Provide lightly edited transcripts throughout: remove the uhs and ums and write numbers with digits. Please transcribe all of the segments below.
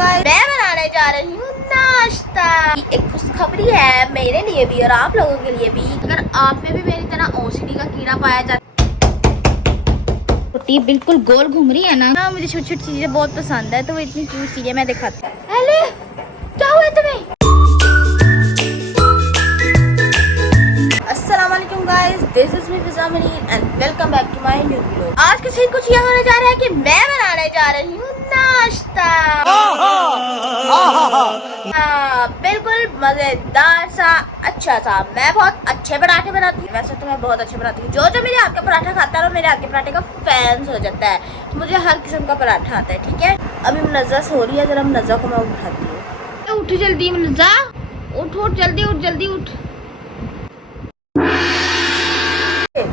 Guys, मैं बनाने जा रही हूँ नाश्ता। एक खुशखबरी है मेरे लिए भी और आप लोगों के लिए भी। अगर आप में भी मेरी तरह ओसीडी का कीड़ा पाया जाता, रोटी बिल्कुल गोल घूम रही है ना, मुझे छोटी छोटी चीजें बहुत पसंद है, तो वो इतनी क्यूट चीजें मैं दिखाती हूँ। हेलो, क्या हुआ तुम्हें? अस्सलामुअलैकुम guys, this is me Fiza Munir and welcome back to my new vlog. आज के सीन कुछ ये होने जा रहा है कि मैं बनाने जा रही हूँ नाश्ता। बिल्कुल मजेदार सा, अच्छा सा। मैं बहुत अच्छे पराठे बनाती हूँ, वैसे तो मैं बहुत अच्छे बनाती हूँ। जो मेरे हाथ का पराठा खाता है वो मेरे हाथ के पराठे का फैंस हो जाता है। तो मुझे हर किस्म का पराठा आता है, ठीक है। अभी मुनज़्ज़ा सो रही है, जरा मुनज़्ज़ा को मैं उठाती हूँ। उठ जल्दी मुनज़्ज़ा, उठ जल्दी उठ।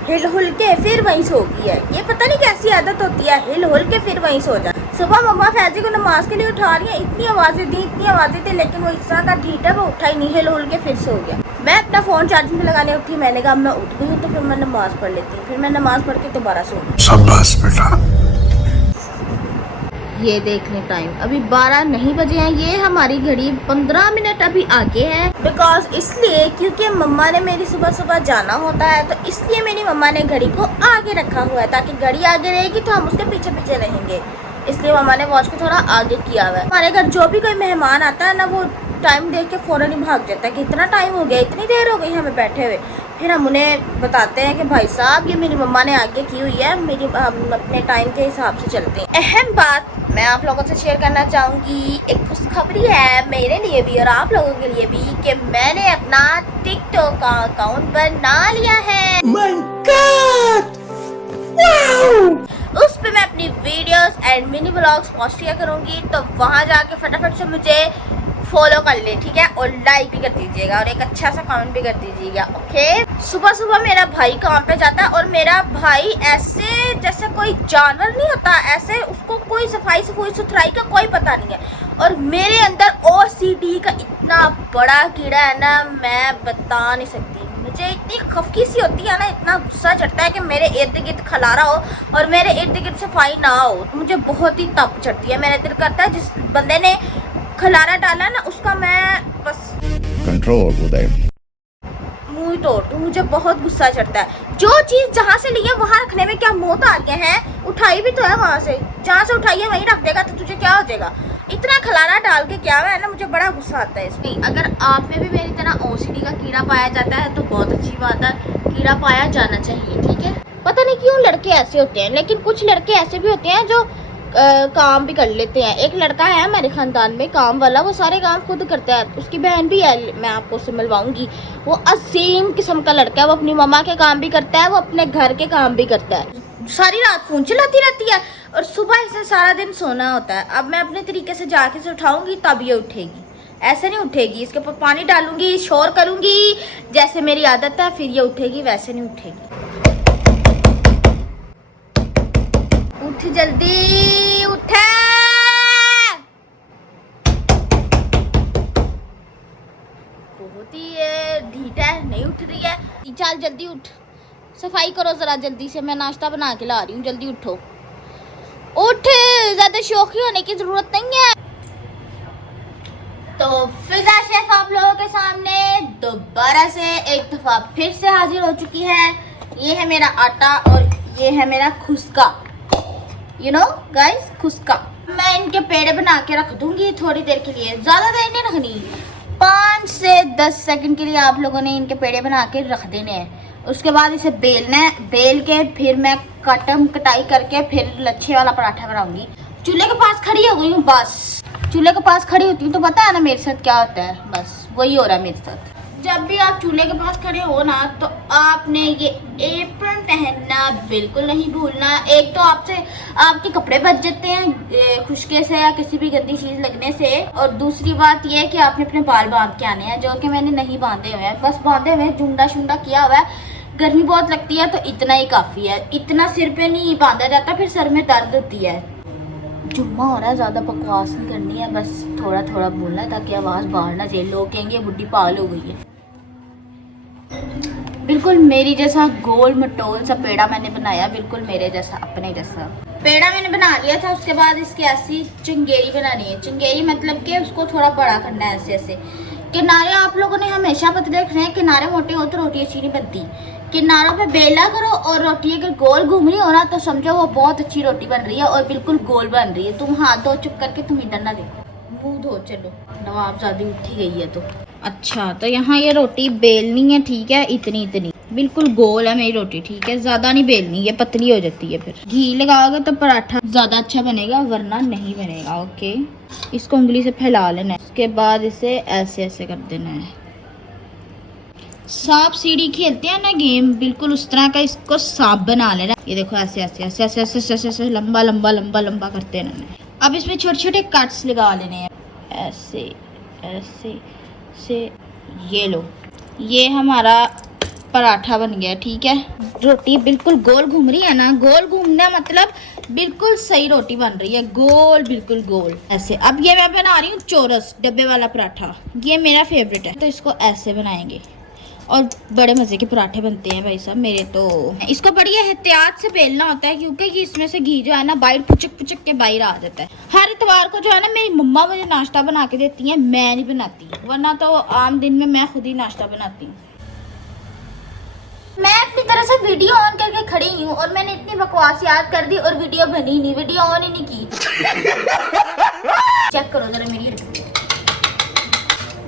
हिल हुल के फिर वहीं सो गई है। ये पता नहीं कैसी आदत होती है, हिल हुल के फिर वहीं सो जा। सुबह मम्मा फैजी को नमाज के लिए उठा रही है, इतनी आवाजें दी, लेकिन वो इस तरह का ढीठ है, वो उठा ही नहीं, हिल हुल के फिर सो गया। मैं अपना फोन चार्जिंग पे लगाने उठी, मैंने कहा मैं उठ गई हूँ तो फिर मैं नमाज पढ़ लेती हूँ। फिर मैं नमाज पढ़ के दोबारा सो गई। शाबाश बेटा। ये देख लें टाइम, अभी 12 नहीं बजे हैं। ये हमारी घड़ी 15 मिनट अभी आगे है। बिकॉज इसलिए क्योंकि मम्मा ने मेरी सुबह सुबह जाना होता है, तो इसलिए मेरी मम्मा ने घड़ी को आगे रखा हुआ है, ताकि घड़ी आगे रहेगी तो हम उसके पीछे पीछे रहेंगे। इसलिए मम्मा ने वॉच को थोड़ा आगे किया हुआ है। हमारे घर जो भी कोई मेहमान आता है ना, वो टाइम देख के फौरन ही भाग जाता है कि इतना टाइम हो गया, इतनी देर हो गई हमें बैठे हुए। फिर हम उन्हें बताते हैं कि भाई साहब, ये मेरी मम्मा ने आगे की हुई है, हम अपने टाइम के हिसाब से चलते हैं। अहम बात मैं आप लोगों से शेयर करना चाहूँगी, एक खुशखबरी है मेरे लिए भी और आप लोगों के लिए भी, कि मैंने अपना टिकटॉक का अकाउंट बना लिया है। My God! Wow! उस पे मैं अपनी videos and mini vlogs post किया करूँगी, तो वहाँ जाके फटाफट से मुझे फॉलो कर ले, ठीक है, और लाइक भी कर दीजिएगा और एक अच्छा सा कमेंट भी कर दीजिएगा, ओके। सुबह सुबह मेरा भाई काम पे जाता है और मेरा भाई ऐसे जैसे कोई जानवर नहीं होता, ऐसे उसको कोई सफाई सुथराई का कोई पता नहीं है। और मेरे अंदर ओसीडी का इतना बड़ा कीड़ा है ना, मैं बता नहीं सकती। मुझे इतनी खफकी सी होती है ना, इतना गुस्सा चढ़ता है कि मेरे इर्द गिर्द खलारा हो और मेरे इर्द गिर्द सफाई ना हो, तो मुझे बहुत ही तप चढ़ती है। मेरा दिल करता है जिस बंदे ने खलारा डाला ना, उसका मैं बस कंट्रोल मुंह तोड़ दूं। मुझे बहुत गुस्सा चढ़ता है। जो चीज जहाँ से ली है वहाँ रखने में क्या मौत आ गए हैं? उठाई भी तो है वहाँ से, जहाँ से उठाई है वहीं रख देगा तो तुझे क्या हो जाएगा? इतना खलारा डाल के क्या है ना, मुझे बड़ा गुस्सा आता है इसमें। अगर आप में भी मेरी तरह ओसीडी का कीड़ा पाया जाता है तो बहुत अच्छी बात है, कीड़ा पाया जाना चाहिए, ठीक है। पता नहीं क्यों लड़के ऐसे होते हैं, लेकिन कुछ लड़के ऐसे भी होते हैं जो काम भी कर लेते हैं। एक लड़का है हमारे खानदान में काम वाला, वो सारे काम खुद करता है। उसकी बहन भी है, मैं आपको उससे मिलवाऊंगी। वो अजीम किस्म का लड़का है, वो अपनी मम्मा के काम भी करता है, वो अपने घर के काम भी करता है। सारी रात फोन चलाती रहती है और सुबह इसे सारा दिन सोना होता है। अब मैं अपने तरीके से जाके से उठाऊंगी तब ये उठेगी, ऐसे नहीं उठेगी। इसके ऊपर पानी डालूंगी, शोर करूंगी जैसे मेरी आदत है, फिर ये उठेगी, वैसे नहीं उठेगी। उठ जल्दी उठे। बहुत ही ढीठ है, नहीं उठ रही है। चल जल्दी उठ, सफाई करो जरा जल्दी से, मैं नाश्ता बना के ला रही हूँ, जल्दी उठो। उठ, ज्यादा शौकी होने की जरूरत नहीं है। तो फिजा शेफ आप लोगों के सामने दोबारा से एक दफा फिर से हाजिर हो चुकी है। ये है मेरा आटा और ये है मेरा खुस्का, यू नो गाइस, खुस्का। मैं इनके पेड़े बना के रख दूंगी थोड़ी देर के लिए, ज्यादा देर नहीं रखनी, 5 से 10 सेकंड के लिए आप लोगों ने इनके पेड़े बना के रख देने हैं। उसके बाद इसे बेलना है, बेल के फिर मैं कटाई करके फिर लच्छे वाला पराठा बनाऊंगी। चूल्हे के पास खड़ी हो गई हूँ, बस चूल्हे के पास खड़ी होती हूँ तो पता है ना मेरे साथ क्या होता है, बस वही हो रहा है मेरे साथ। जब भी आप चूल्हे के पास खड़े हो ना, तो आपने ये एप्रन पहनना बिल्कुल नहीं भूलना। एक तो आपसे आपके कपड़े बच जाते हैं खुशके से या किसी भी गंदी चीज लगने से, और दूसरी बात ये है कि आपने अपने बाल बांध के आने हैं, जो कि मैंने नहीं बांधे हुए हैं, बस बांधे हुए हैं, जुंडा शुंडा किया हुआ है। गर्मी बहुत लगती है तो इतना ही काफी है, इतना सिर पे नहीं बांधा जाता, फिर सर में दर्द होती है। जुम्मा हो रहा है, ज्यादा बकवास नहीं करनी है, बस थोड़ा थोड़ा बोलना है ताकि आवाज बाहर ना जाए, लोग कहेंगे बुढ़ी पागल हो गई है। बिल्कुल मेरी जैसा गोल मटोल सा पेड़ा मैंने बनाया, बिल्कुल मेरे जैसा, अपने जैसा। पेड़ा मैंने बना लिया था। उसके बाद इसकी ऐसी चिंगेरी बनानी है। चिंगेरी मतलब कि उसको थोड़ा बड़ा करना है, ऐसे ऐसे। किनारे आप लोगों ने हमेशा पतले रखने हैं, किनारे मोटे हो तो रोटी अच्छी नहीं बनती। किनारों पे बेला करो और रोटी अगर गोल घूम रही हो ना तो समझो वो बहुत अच्छी रोटी बन रही है और बिल्कुल गोल बन रही है। तुम हाथ धो, चुप करके तुम इधर ना देखो, मुंह धो। चलो, नवाबजादी उठी गई है तो। अच्छा, तो यहाँ ये रोटी बेलनी है, ठीक है, इतनी इतनी बिल्कुल गोल है मेरी रोटी, ठीक है, ज्यादा नहीं बेलनी, ये पतली हो जाती है। फिर घी लगाओगे तो पराठा ज्यादा अच्छा बनेगा, वरना नहीं बनेगा। ओके, इसको उंगली से फैला लेना है। उसके बाद इसे ऐसे ऐसे कर देना है। सांप सीढ़ी खेलते हैं ना गेम, बिल्कुल उस तरह का इसको सांप बना लेना। ये देखो, ऐसे ऐसे ऐसे ऐसे ऐसे ऐसे ऐसे लंबा लंबा लंबा लंबा करते रहना है। अब इसमें छोटे छोटे कट्स लगा लेने हैं, ऐसे ऐसे से। ये लो, ये हमारा पराठा बन गया, ठीक है। रोटी बिल्कुल गोल घूम रही है ना, गोल घूमना मतलब बिल्कुल सही रोटी बन रही है, गोल, बिल्कुल गोल ऐसे। अब ये मैं बना रही हूँ चौरस डब्बे वाला पराठा, ये मेरा फेवरेट है, तो इसको ऐसे बनाएंगे और बड़े मजे के पराठे बनते हैं भाई साहब मेरे तो। इसको बड़ी एहतियात से बेलना होता है क्योंकि ये इसमें से घी जो है ना बाहर पुचक पुचक के बाहर आ जाता है। हर इतवार को जो है ना मेरी मम्मा मुझे नाश्ता बना के देती है, मैं नहीं बनाती, वरना तो आम दिन में मैं खुद ही नाश्ता बनाती हूँ। मैं अपनी तरह से वीडियो ऑन करके खड़ी हूँ और मैंने इतनी बकवास याद कर दी और वीडियो बनी नहीं, वीडियो ऑन ही नहीं की। चेक करो जरा मेरी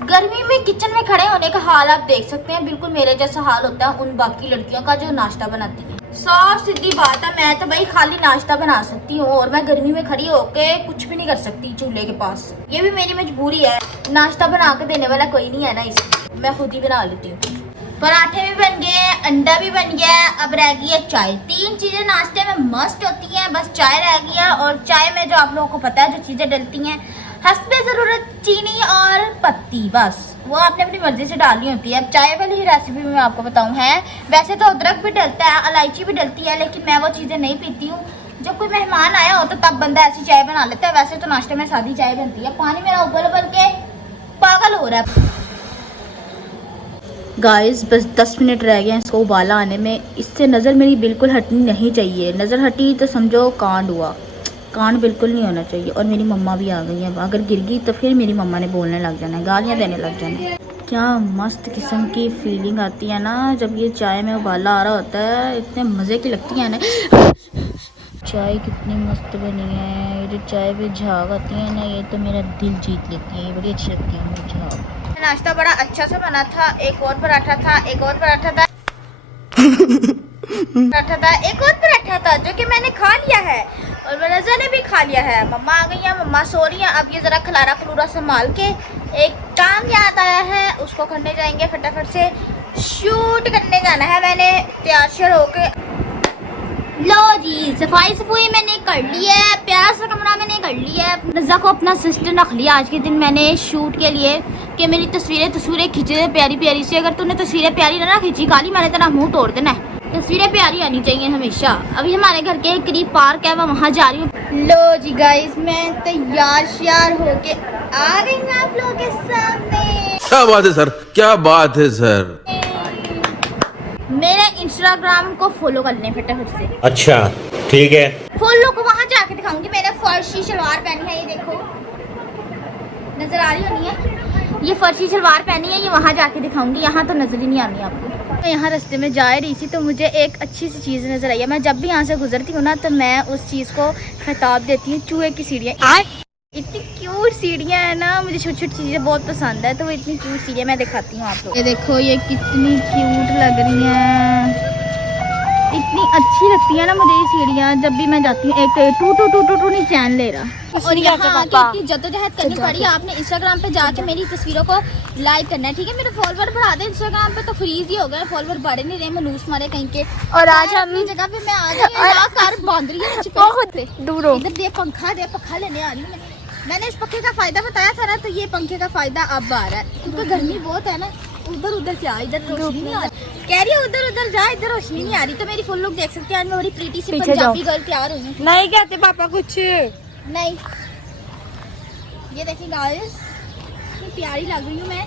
गर्मी में किचन में खड़े होने का हाल आप देख सकते हैं, बिल्कुल मेरे जैसा हाल होता है उन बाकी लड़कियों का जो नाश्ता बनाती हैं। साफ सीधी बात है, मैं तो भाई खाली नाश्ता बना सकती हूँ और मैं गर्मी में खड़ी होके कुछ भी नहीं कर सकती चूल्हे के पास। ये भी मेरी मजबूरी है, नाश्ता बना के देने वाला कोई नहीं है ना, इसलिए मैं खुद ही बना लेती हूँ। पराठे भी बन गए, अंडा भी बन गया, अब रह गई है चाय। 3 चीजें नाश्ते में मस्ट होती हैं, बस चाय रह गई है। और चाय में जो आप लोगों को पता है जो चीजें डलती हैं, हस्बे जरूरत चीनी और पत्ती, बस वो आपने अपनी मर्जी से डालनी होती है। अब चाय वाली ही रेसिपी मैं आपको बताऊं है, वैसे तो अदरक भी डलता है, इलायची भी डलती है, लेकिन मैं वो चीजें नहीं पीती हूँ। जब कोई मेहमान आया हो तो तब बंदा ऐसी चाय बना लेता है, वैसे तो नाश्ते में सादी चाय बनती है। पानी मेरा उबल उबल के पागल हो रहा है। गाइस बस 10 मिनट रह गए हैं इसको उबाला आने में। इससे नज़र मेरी बिल्कुल हटनी नहीं चाहिए, नज़र हटी तो समझो कांड हुआ, कांड बिल्कुल नहीं होना चाहिए। और मेरी मम्मा भी आ गई है, अगर गिर गई तो फिर मेरी मम्मा ने बोलने लग जाना है, गालियाँ देने लग जाना है। क्या मस्त किस्म की फीलिंग आती है ना जब ये चाय में उबाला आ रहा होता है, इतने मज़े की लगती है ना। चाय कितनी मस्त बनी है, ये जो चाय पे झाग आती है ना, ये तो मेरा दिल जीत लेती है, ये बड़ी अच्छी लगती है मुझे झाग। नाश्ता बड़ा अच्छा सा बना था, एक और पराठा था, एक और पराठा था एक और पराठा था जो कि मैंने खा लिया है और रज़ा ने भी खा लिया है। मम्मा आ गई है, मम्मा सो रही है। अब ये जरा खलारा खलूरा संभाल के एक काम याद आया है, उसको करने जाएंगे। फटाफट से शूट करने जाना है, मैंने तैयार श्यार होके। लो जी, सफाई मैंने कर ली है, प्यार सा कमरा मैंने कर लिया है। रज़ा को अपना असिस्टेंट रख लिया आज के दिन मैंने शूट के लिए कि मेरी तस्वीरें खींचे प्यारी प्यारी सी। अगर तूने तस्वीरें प्यारी ना खींची काली, मैंने तेरा मुंह तोड़ देना है। तस्वीरें प्यारी आनी चाहिए हमेशा। अभी हमारे घर के करीब पार्क है, मैं वहाँ जा रही हूँ। लो जी गाइस, मैं तैयार श्यार होके आ गई हूँ आप लोगों के सामने। क्या बात है सर, क्या बात है सर। मेरे इंस्टाग्राम को फॉलो कर लें फटाफट से। अच्छा ठीक है, फॉलो को वहाँ जाके दिखाऊंगी। मैंने फर्शी शलवार पहनी है, ये देखो नजर आ रही होनी है, ये फर्शी शलवार पहनी है, ये वहाँ जाके दिखाऊंगी, यहाँ तो नजर ही नहीं आनी आपको। मैं यहाँ रास्ते में जा रही थी तो मुझे एक अच्छी सी चीज़ नजर आई है। मैं जब भी यहाँ से गुजरती हूँ ना तो मैं उस चीज़ को खिताब देती हूँ चूहे की सीढ़ियाँ। इतनी क्यूट सीढ़ियाँ है ना, मुझे छोटी छोटी चीज़ें बहुत पसंद है, तो वो इतनी क्यूट सीढ़ियाँ मैं दिखाती हूँ आप लोग। ये देखो ये कितनी क्यूट लग रही हैं, इतनी अच्छी लगती है ना मुझे ये सीढ़ियाँ। जब भी मैं जाती हूँ एक टू नहीं चैन ले रहा। और यहाँ आके जद्दोजहद करनी पड़ी। आपने इंस्टाग्राम पे जाके मेरी तस्वीरों को लाइक करना है, ठीक है। मेरे फॉलोवर बढ़ा दे, इंस्टाग्राम पे तो फ्रीज ही हो गए, फॉलोवर बढ़े नहीं रहे, मनूस मारे कहीं के। और आज हम जगह पे मैं आ गई, कार बांध रही है दूर, इधर दे पंखा लेने आ रही हूँ। मैंने इस पंखे का फायदा बताया था ना, तो ये पंखे का फायदा अब आ रहा है क्योंकि गर्मी बहुत है ना। उधर जा, इधर रोशनी नहीं आ रही, कह रही है उधर जा, इधर रोशनी नहीं आ रही। तो मेरी फुल लुक देख सकते हैं, आज मैं बड़ी प्रीटी सी पंजाबी गर्ल तैयार हुई हूँ। नहीं कहते पापा कुछ नहीं, ये देखिए गाइस, इतनी प्यारी लग रही हूँ मैं।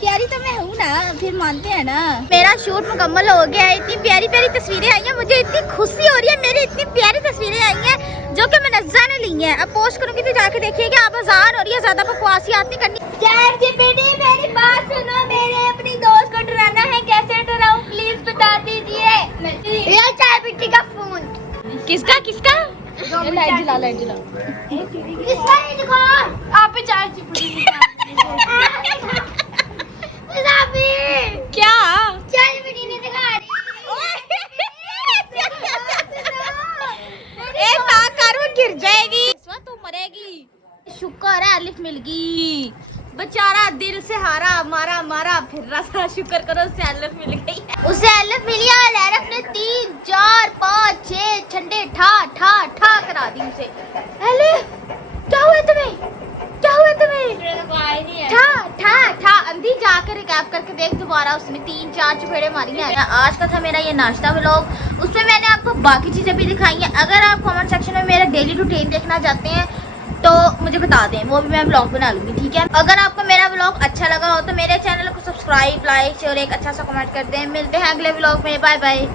प्यारी तो मैं हूँ ना, फिर मानते हैं ना। मेरा शूट मुकम्मल हो गया है। इतनी प्यारी प्यारी तस्वीरें आई हैं, मुझे इतनी खुशी हो रही है। मेरी इतनी प्यारी तस्वीरें आई हैं जो कि मनज़्ज़ा ने ली हैं। अब पोस्ट करूँगी तो जाके देखिएगा। आप आसान हो रही है, ज्यादा बकवासियात नहीं करनी। ChatGPT मेरी बात सुनो, मेरे अपनी दोस्त को डराना है, कैसे डराऊं प्लीज बता दीजिए। ये ChatGPT का फोन किसका किसका? लाइट जला किसका? ये दुकान आप पे ChatGPT क्या ChatGPT ने दिखा रही ना कर, वो गिर जाएगी, तू मरेगी। शुक्र है अलिफ मिल गई, बेचारा दिल से हारा, मारा मारा फिर रहा। शुक्र करो उसे अलिफ मिल गई है। उसे अलिफ मिली और अलिफ ने 3 4 5 6 ठंडे ठा ठा ठा करा दी उसे। अलिफ क्या हुआ तुम्हें, क्या हुआ तुम्हें? ठा ठा ठा अंधी जाकर रिकैप करके देख दोबारा, उसने 3 4 चपेड़े मारी हैं। आज का था मेरा ये नाश्ता व्लॉग, उसमें मैंने आपको बाकी चीजें भी दिखाई हैं। अगर आप कमेंट सेक्शन में मेरा डेली रूटीन देखना चाहते हैं तो मुझे बता दें, वो भी मैं व्लॉग बना लूंगी, ठीक है। अगर आपको मेरा व्लॉग अच्छा लगा हो तो मेरे चैनल को सब्सक्राइब, लाइक और एक अच्छा सा कमेंट कर दें। मिलते हैं अगले व्लॉग में, बाय बाय।